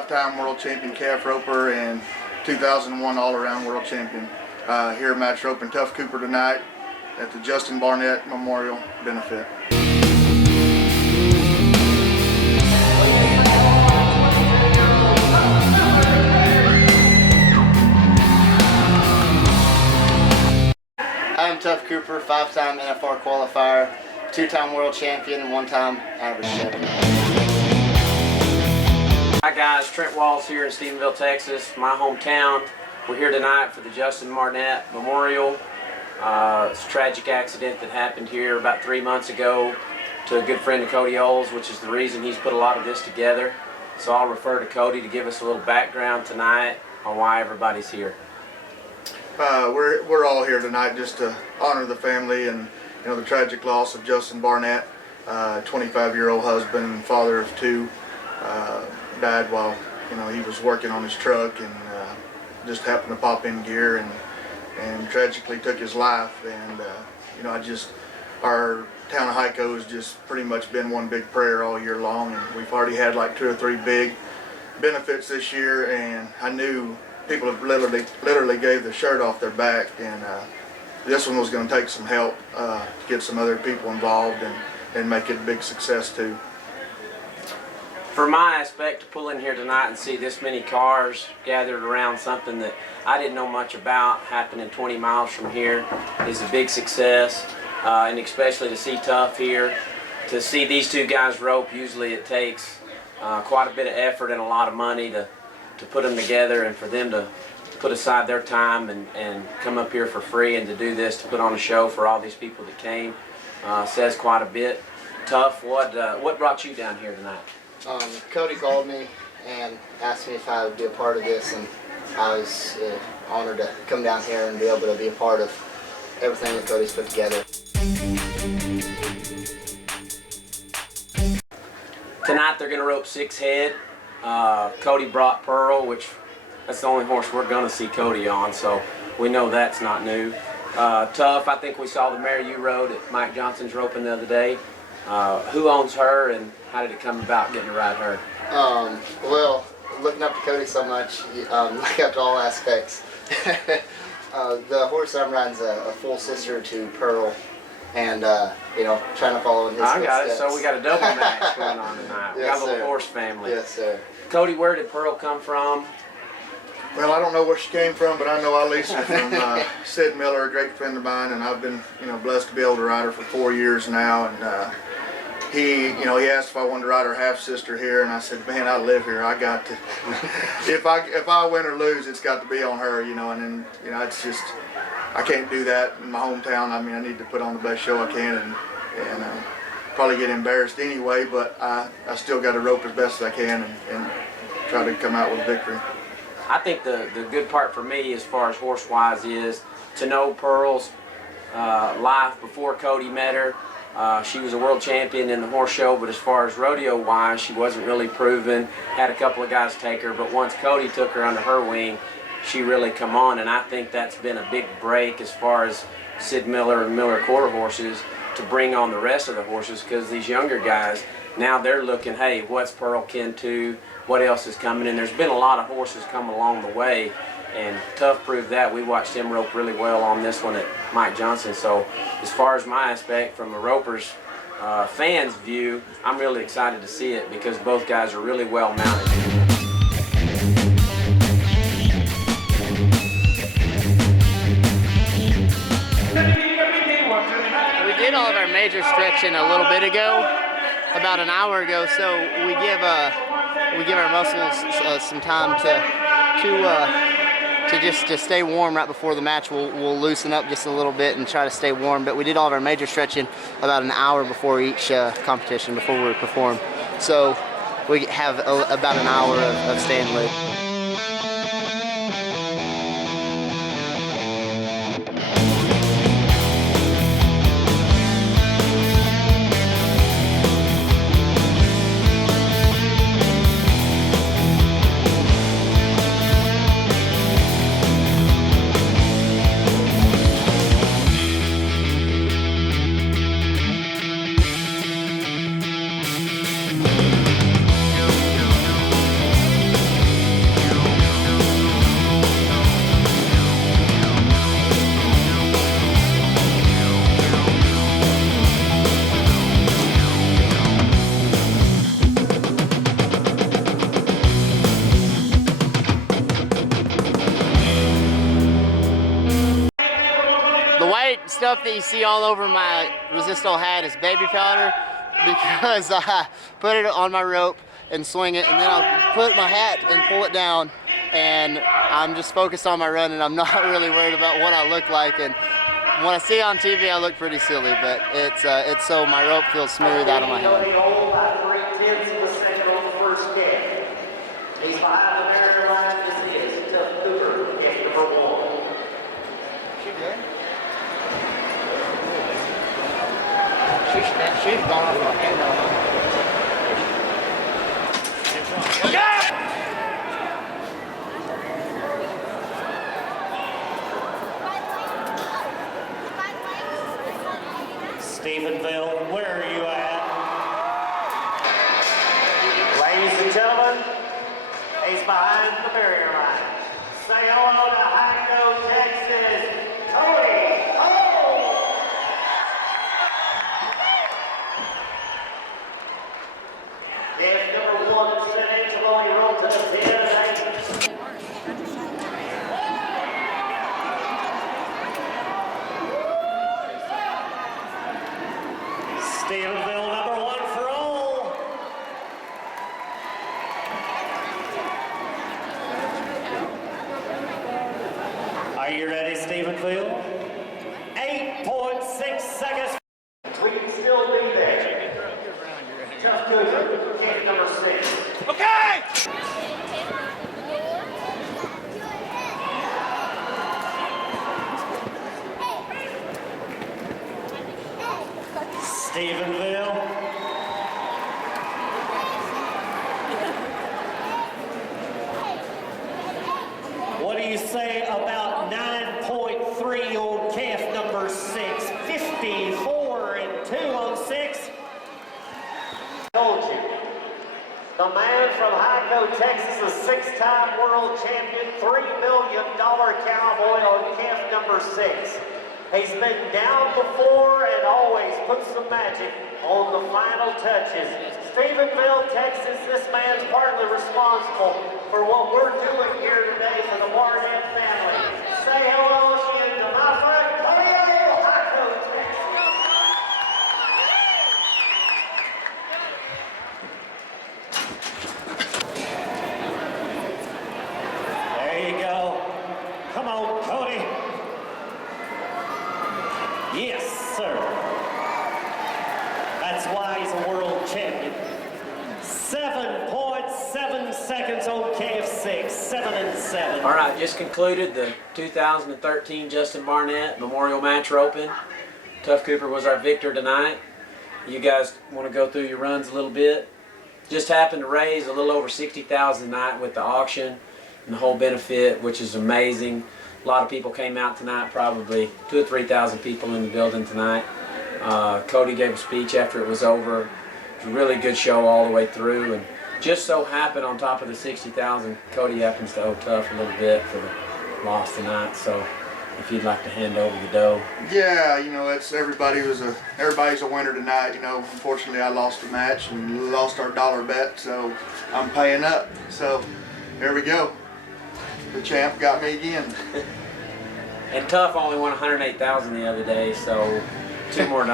5-time world champion calf roper and 2001 all-around world champion. Here match roping Tough Cooper tonight at the Barnett Memorial Benefit. I'm Tough Cooper, 5-time NFR qualifier, 2-time world champion, and 1-time average champion. Hi guys, Trent Walls here in Stephenville, Texas, my hometown. We're here tonight for the Barnett Memorial. It's a tragic accident that happened here about 3 months ago to a good friend of Cody Ohl's, which is the reason he's put a lot of this together. So I'll refer to Cody to give us a little background tonight on why everybody's here. We're all here tonight just to honor the family and the tragic loss of Barnett, 25-year-old husband and father of 2. Died while he was working on his truck and just happened to pop in gear and tragically took his life. And our town of Hyco has just pretty much been one big prayer all year long, and we've already had like 2 or 3 big benefits this year, and I knew people have literally gave the shirt off their back, and this one was going to take some help to get some other people involved and make it a big success too. For my aspect, to pull in here tonight and see this many cars gathered around something that I didn't know much about happening 20 miles from here is a big success, and especially to see Tough here. To see these 2 guys rope, usually it takes quite a bit of effort and a lot of money to put them together, and for them to put aside their time and come up here for free and to do this, to put on a show for all these people that came, says quite a bit. Tough, what brought you down here tonight? Cody called me and asked me if I would be a part of this, and I was honored to come down here and be able to be a part of everything that Cody's put together. Tonight they're going to rope 6 head. Cody brought Pearl, which that's the only horse we're going to see Cody on, so we know that's not new. Tough, I think we saw the mare you rode at Mike Johnson's roping the other day. Who owns her, and how did it come about getting to ride her? Well, looking up to Cody so much, look up to all aspects. The horse I'm riding is a full sister to Pearl, and trying to follow in his footsteps. I got it. So we got a double match going on tonight. We got a little horse family. Yes, sir. Cody, where did Pearl come from? Well, I don't know where she came from, but I know I leased her from Sid Miller, a great friend of mine, and I've been blessed to be able to ride her for 4 years now. And he asked if I wanted to ride her half sister here, and I said, man, I live here. I got to. if I win or lose, it's got to be on her, and then it's just I can't do that in my hometown. I mean, I need to put on the best show I can, and probably get embarrassed anyway. But I still got to rope as best as I can and try to come out with a victory. I think the good part for me, as far as horse-wise, is to know Pearl's life before Cody met her. She was a world champion in the horse show, but as far as rodeo-wise, she wasn't really proven. Had a couple of guys take her, but once Cody took her under her wing, she really come on, and I think that's been a big break as far as Sid Miller and Miller quarter horses to bring on the rest of the horses, because these younger guys, now they're looking, hey, what's Pearl kin to? What else is coming? And there's been a lot of horses come along the way, and Tough proved that. We watched him rope really well on this one at Mike Johnson. So as far as my aspect from a roper's fan's view, I'm really excited to see it because both guys are really well mounted. We did all of our major stretching a little bit ago, about an hour ago, so we give our muscles some time to stay warm right before the match. We'll loosen up just a little bit and try to stay warm. But we did all of our major stretching about an hour before each competition, before we perform. So we have about an hour of staying loose. stuff that you see all over my Resistol hat is baby powder, because I put it on my rope and swing it, and then I'll put my hat and pull it down, and I'm just focused on my run, and I'm not really worried about what I look like. And when I see it on TV, I look pretty silly, but it's so my rope feels smooth out of my hand. Cody Ohl by 3/10 of a second on the first kick. He's behind the barrier line. This is Tough Cooper, kick number 1. She's gone off my hand now. Stephenville, where are you at? Ladies and gentlemen, he's behind the barrier line. Say hello to Hyco, Texas, Cody Ohl! If number 1 setting to only roll to the pin. Stephenville, number 1 for Ohl. Are you ready, Stephenville? 8.6 seconds. We can still be there. Tough Cooper, kick number 6. Okay! Stephenville. What do you say about 9.3 on calf number 6? 54 and 2 on 6. Told you. The man from Hyco, Texas, a 6-time world champion, $3 million cowboy on calf number 6. He's been down before and always puts some magic on the final touches. Stephenville, Texas, this man's partly responsible for what we're doing here today for the Barnett family. Say hello again to my friend Cody Ohl, Hyco, Texas. There you go. Come on, Cody. Yes, sir. That's why he's a world champion. 7.7 seconds on KF6, 7 and 7. All right, just concluded the 2013 Justin Barnett Memorial Match Roping. Tough Cooper was our victor tonight. You guys want to go through your runs a little bit? Just happened to raise a little over $60,000 tonight with the auction and the whole benefit, which is amazing. A lot of people came out tonight, probably 2,000 or 3,000 people in the building tonight. Cody gave a speech after it was over. It was a really good show all the way through, and just so happened on top of the 60,000, Cody happens to owe Tough a little bit for the loss tonight. So, if you'd like to hand over the dough. Yeah, you know, it's everybody's a winner tonight. You know, unfortunately, I lost the match and lost our dollar bet, so I'm paying up. So, there we go. The champ got me again. And Tough only won $108,000 the other day, so $2 more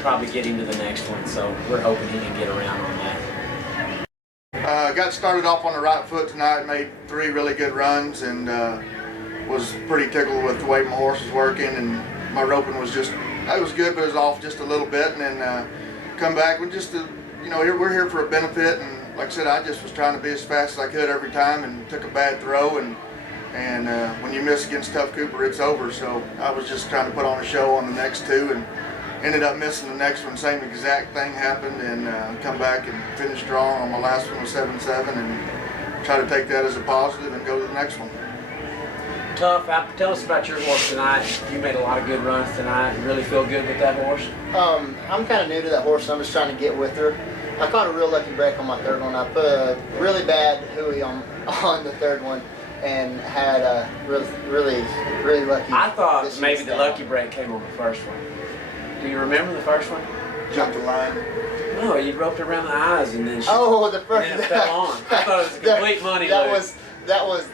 probably get him to the next one. So we're hoping he can get around on that. Got started off on the right foot tonight, made 3 really good runs, and was pretty tickled with the way my horse was working, and my roping was just, it was good, but it was off just a little bit, and then come back with just, you know, we're here for a benefit, and like I said, I just was trying to be as fast as I could every time, and took a bad throw, and when you miss against Tough Cooper, it's over. So I was just trying to put on a show on the next 2, and ended up missing the next one. Same exact thing happened, and come back and finish strong on my last one with 7-7, and try to take that as a positive and go to the next one. Tough, tell us about your horse tonight. You made a lot of good runs tonight. You really feel good with that horse? I'm kind of new to that horse, so I'm just trying to get with her. I caught a real lucky break on my 3rd one. I put a really bad hooey on the 3rd one and had a really lucky. I thought maybe the lucky break came on the 1st one. Do you remember the 1st one? Jumped the line. No, you roped her around the eyes and then the first. and then it fell on. I thought it was a complete money That lose. that was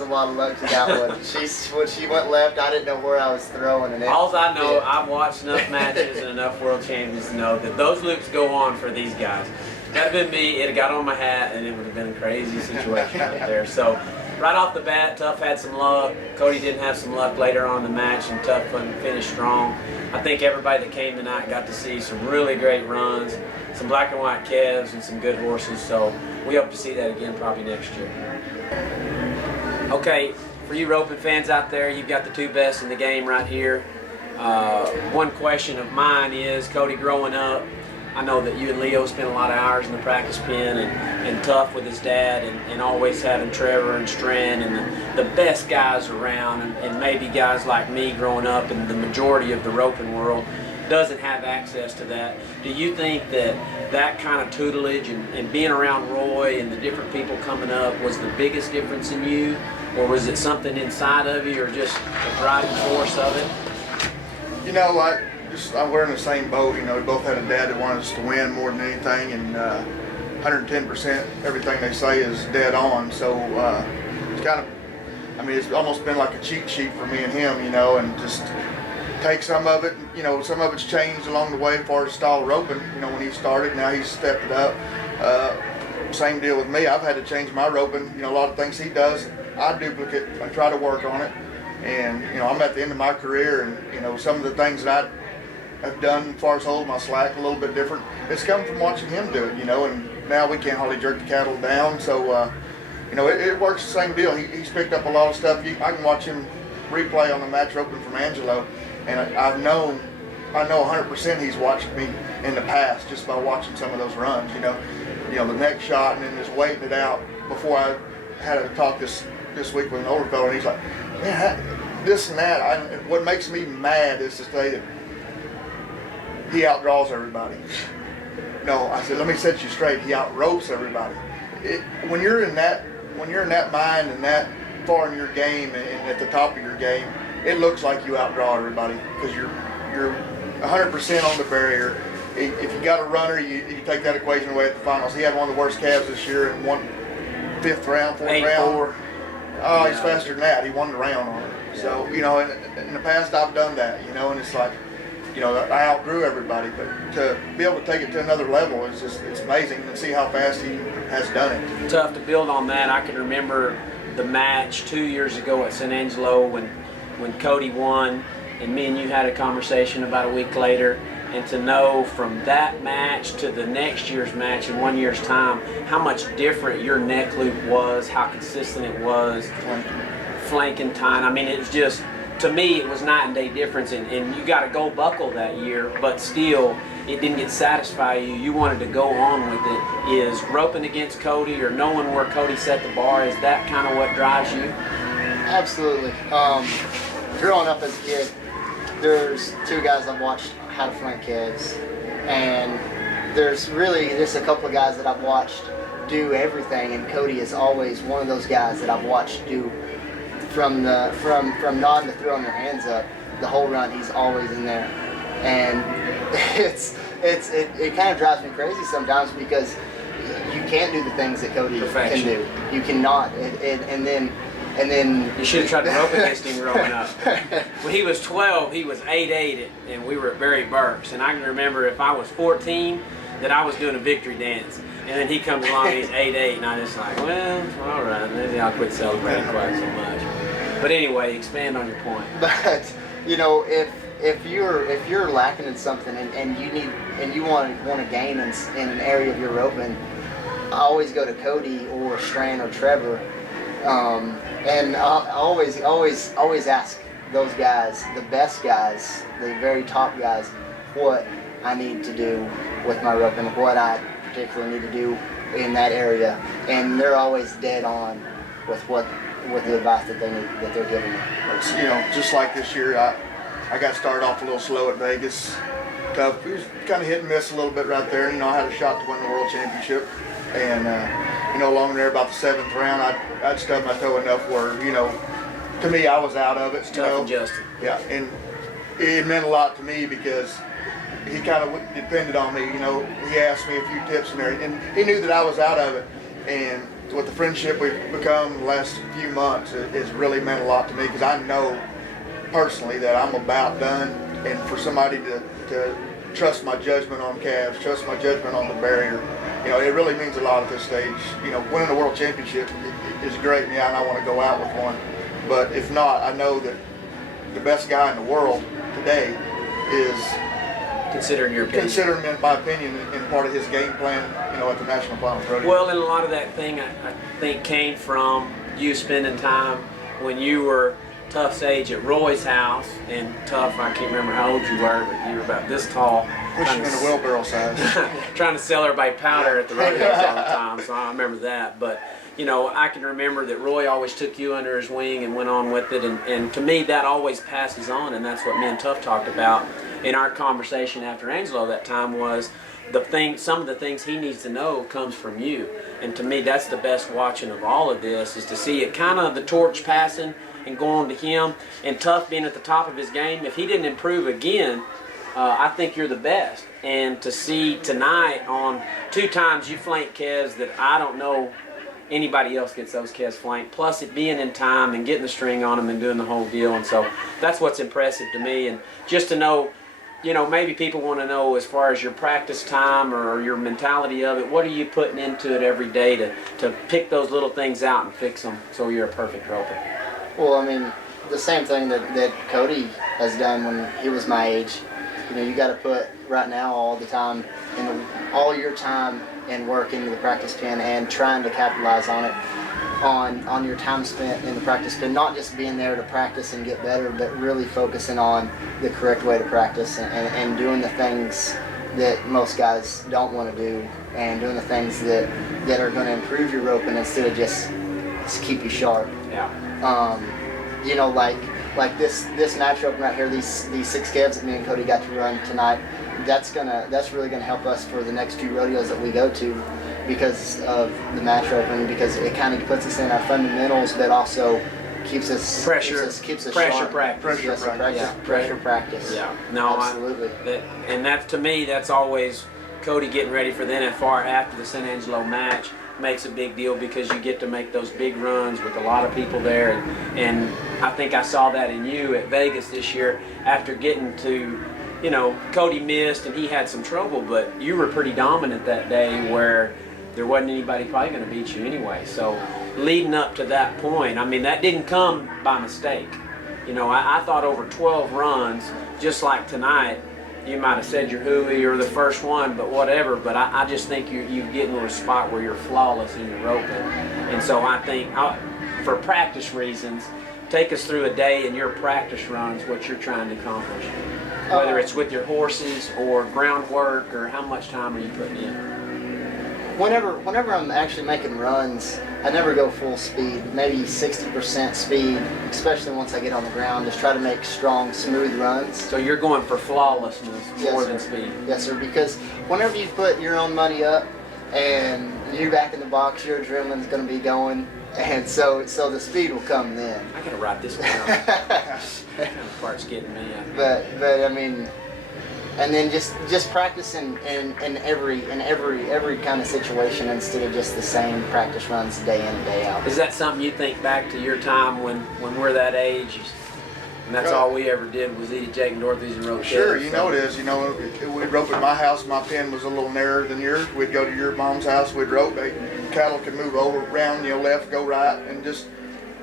a lot of luck to that one. When she went left, I didn't know where I was throwing, and All I know, I've watched enough matches and enough world champions to know that those loops go on for these guys. That'd been me. It got on my hat, and it would have been a crazy situation right there. So, right off the bat, Tough had some luck. Cody didn't have some luck later on in the match, and Tough finished strong. I think everybody that came tonight got to see some really great runs, some black and white calves, and some good horses. So, we hope to see that again probably next year. Okay, for you roping fans out there, you've got the two best in the game right here. One question of mine is, Cody, growing up, I know that you and Leo spent a lot of hours in the practice pen and Tough with his dad and always having Trevor and Strand and the best guys around and maybe guys like me growing up in the majority of the roping world doesn't have access to that. Do you think that kind of tutelage and being around Roy and the different people coming up was the biggest difference in you? Or was it something inside of you or just the driving force of it? You know, we're in the same boat. You know, we both had a dad that wanted us to win more than anything, and 110% everything they say is dead on. So it's kind of, I mean, it's almost been like a cheat sheet for me and him, you know, and just take some of it. You know, some of it's changed along the way as far as style of roping. You know, when he started, now he's stepped it up. Same deal with me. I've had to change my roping. You know, a lot of things he does, I duplicate. I try to work on it. And, you know, I'm at the end of my career, and, you know, some of the things that I've done as far as holding my slack a little bit different, it's come from watching him do it, you know, and now we can't hardly jerk the cattle down. So, you know, it works the same deal. He's picked up a lot of stuff. I can watch him replay on the match roping from Angelo, and I know 100% he's watched me in the past just by watching some of those runs, you know, the next shot and then just waiting it out. Before I had a talk this week with an older fellow, and he's like, man, this and that. What makes me mad is to say that he outdraws everybody. No, I said, let me set you straight. He outropes everybody. When you're in that mind and that far in your game and at the top of your game, it looks like you outdraw everybody because you're 100% on the barrier. If you got a runner, you take that equation away at the finals. He had one of the worst calves this year and won 5th round, 4th round. Oh, he's faster than that. He won the round on it. Yeah. So, you know, in the past I've done that, you know, and it's like, you know, I outgrew everybody, but to be able to take it to another level is just, it's amazing and see how fast he has done it. Tough to build on that. I can remember the match 2 years ago at San Angelo when Cody won, and me and you had a conversation about a week later, and to know from that match to the next year's match in 1 year's time how much different your neck loop was, how consistent it was, flanking time. I mean, it was just, to me, it was night and day difference, and you got a gold buckle that year, but still, it didn't get satisfy you. You wanted to go on with it. Is roping against Cody or knowing where Cody set the bar, is that kind of what drives you? Absolutely. Growing up as a kid, there's two guys I've watched how to flank calves, and there's really just a couple of guys that I've watched do everything, and Cody is always one of those guys that I've watched do from nodding to throwing their hands up the whole run. He's always in there, and it kind of drives me crazy sometimes because you can't do the things that Cody can do. You cannot, and then you should have tried to rope against him growing up. When he was 12, he was 8'8", and we were at Barry Burke's, and I can remember if I was 14 that I was doing a victory dance, and then he comes along and he's 8'8", and I just like, well, all right, maybe I'll quit celebrating quite so much. But anyway, expand on your point. But you know, if you're lacking in something and you want to gain in an area of your roping, I always go to Cody or Strand or Trevor. And I always ask those guys, the best guys, the very top guys, what I need to do with my roping, what I particularly need to do in that area, and they're always dead on with the advice that they're giving me. It's, you know, just like this year, I got started off a little slow at Vegas. Tough. It was kind of hit and miss a little bit right there. You know, I had a shot to win the world championship. And, you know, along there about the 7th round, I'd stubbed my toe enough where, you know, to me, I was out of it. It's tough adjusting. Yeah, and it meant a lot to me because he kind of depended on me. You know, he asked me a few tips in there, and he knew that I was out of it. And with the friendship we've become the last few months, it's really meant a lot to me, because I know personally that I'm about done, and for somebody to trust my judgment on calves, trust my judgment on the barrier, you know, it really means a lot at this stage. You know, winning a world championship is great, yeah, and I want to go out with one. But if not, I know that the best guy in the world today is Considering your opinion. considering, in my opinion, in part of his game plan, you know, at the National Finals Rodeo. Well, and a lot of that thing I think came from you spending time when you were Tuff's age at Roy's house, and Tuff, I can't remember how old you were, but you were about this tall. Pushing in a wheelbarrow size. Trying to sell everybody powder at the rodeos all the time, so I remember that. But, you know, I can remember that Roy always took you under his wing and went on with it, and to me that always passes on, and that's what me and Tuff talked about in our conversation after Angelo that time, was some of the things he needs to know comes from you. And to me, that's the best watching of all of this, is to see it kind of the torch passing and going to him, and Tuff being at the top of his game. If he didn't improve again, I think you're the best. And to see tonight on 2 times you flanked Kez that I don't know anybody else gets those Kez flanked, plus it being in time and getting the string on them and doing the whole deal. And so that's what's impressive to me. And just to know, you know, maybe people want to know, as far as your practice time or your mentality of it, what are you putting into it every day to pick those little things out and fix them so you're a perfect roper? Well, I mean, the same thing that Cody has done when he was my age. You know, you got to put right now all the time, all your time and work into the practice pen, and trying to capitalize on it, on your time spent in the practice pen, not just being there to practice and get better, but really focusing on the correct way to practice and doing the things that most guys don't want to do, and doing the things that are going to improve your roping instead of just keep you sharp. Yeah. You know, like this match roping right here, these 6 calves that me and Cody got to run tonight, that's really gonna help us for the next few rodeos that we go to, because of the match roping, because it kind of puts us in our fundamentals, but also keeps us pressure sharp. Pressure practice. Yeah. No, absolutely. And that, to me, that's always Cody getting ready for the NFR after the San Angelo match makes a big deal, because you get to make those big runs with a lot of people there, and I think I saw that in you at Vegas this year after getting to, you know, Cody missed and he had some trouble, but you were pretty dominant that day where there wasn't anybody probably going to beat you anyway. So leading up to that point, I mean, that didn't come by mistake. You know, I thought over 12 runs, just like tonight, you might have said you're hooey or the first one, but whatever. But I just think you get into a spot where you're flawless in your roping. And so I think, for practice reasons, take us through a day in your practice runs, what you're trying to accomplish. Whether it's with your horses or groundwork, or how much time are you putting in? Whenever I'm actually making runs, I never go full speed, maybe 60% speed, especially once I get on the ground. Just try to make strong, smooth runs. So you're going for flawlessness more than speed? Yes, sir, because whenever you put your own money up and you're back in the box, your adrenaline's going to be going, and so the speed will come then. I got to write this one down. That kind of part's getting me. But I mean, and then just practice in every kind of situation, instead of just the same practice runs day in and day out. Is that something you think back to your time when we're that age, and that's all we ever did was eat at Jake and Dorothy's and rope? Sure, you know it is. You know, we'd rope at my house. My pen was a little narrower than yours. We'd go to your mom's house. We'd rope. Cattle could move over, around, you know, left, go right, and just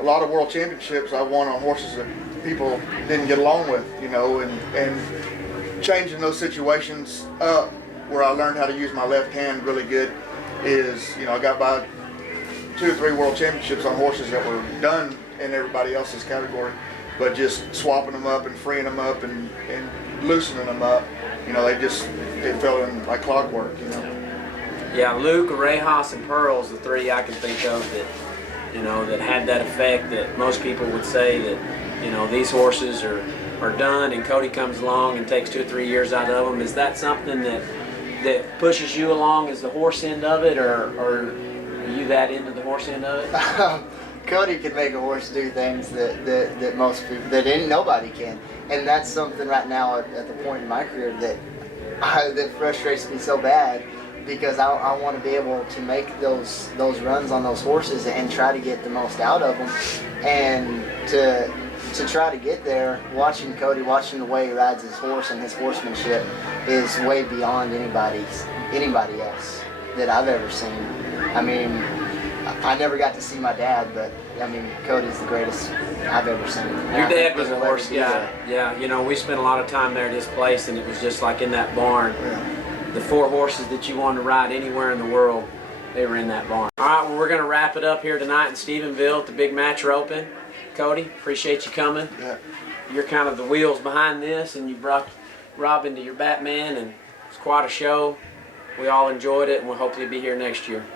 a lot of world championships I won on horses that people didn't get along with, you know, and changing those situations up where I learned how to use my left hand really good is, you know, I got by 2 or 3 world championships on horses that were done in everybody else's category, but just swapping them up and freeing them up and loosening them up, you know, it fell in like clockwork, you know. Yeah, Luke, Rejas, and Pearl's the 3 I can think of that, you know, that had that effect, that most people would say that, you know, these horses are done, and Cody comes along and takes 2 or 3 years out of them. Is that something that pushes you along as the horse end of it, or are you that into the horse end of it? Cody can make a horse do things that most people, nobody can, and that's something right now at the point in my career that frustrates me so bad. because I want to be able to make those runs on those horses and try to get the most out of them, and to try to get there. Watching Cody, watching the way he rides his horse and his horsemanship is way beyond anybody else that I've ever seen. I mean, I never got to see my dad, but I mean, Cody's the greatest I've ever seen. Your dad was a horse guy. Yeah, you know, we spent a lot of time there at his place, and it was just like in that barn. Yeah. The 4 horses that you wanted to ride anywhere in the world, they were in that barn. All right, well, we're going to wrap it up here tonight in Stephenville at the big match roping. Cody, appreciate you coming. Yeah. You're kind of the wheels behind this, and you brought Rob into your Batman, and it's quite a show. We all enjoyed it, and we'll hopefully be here next year.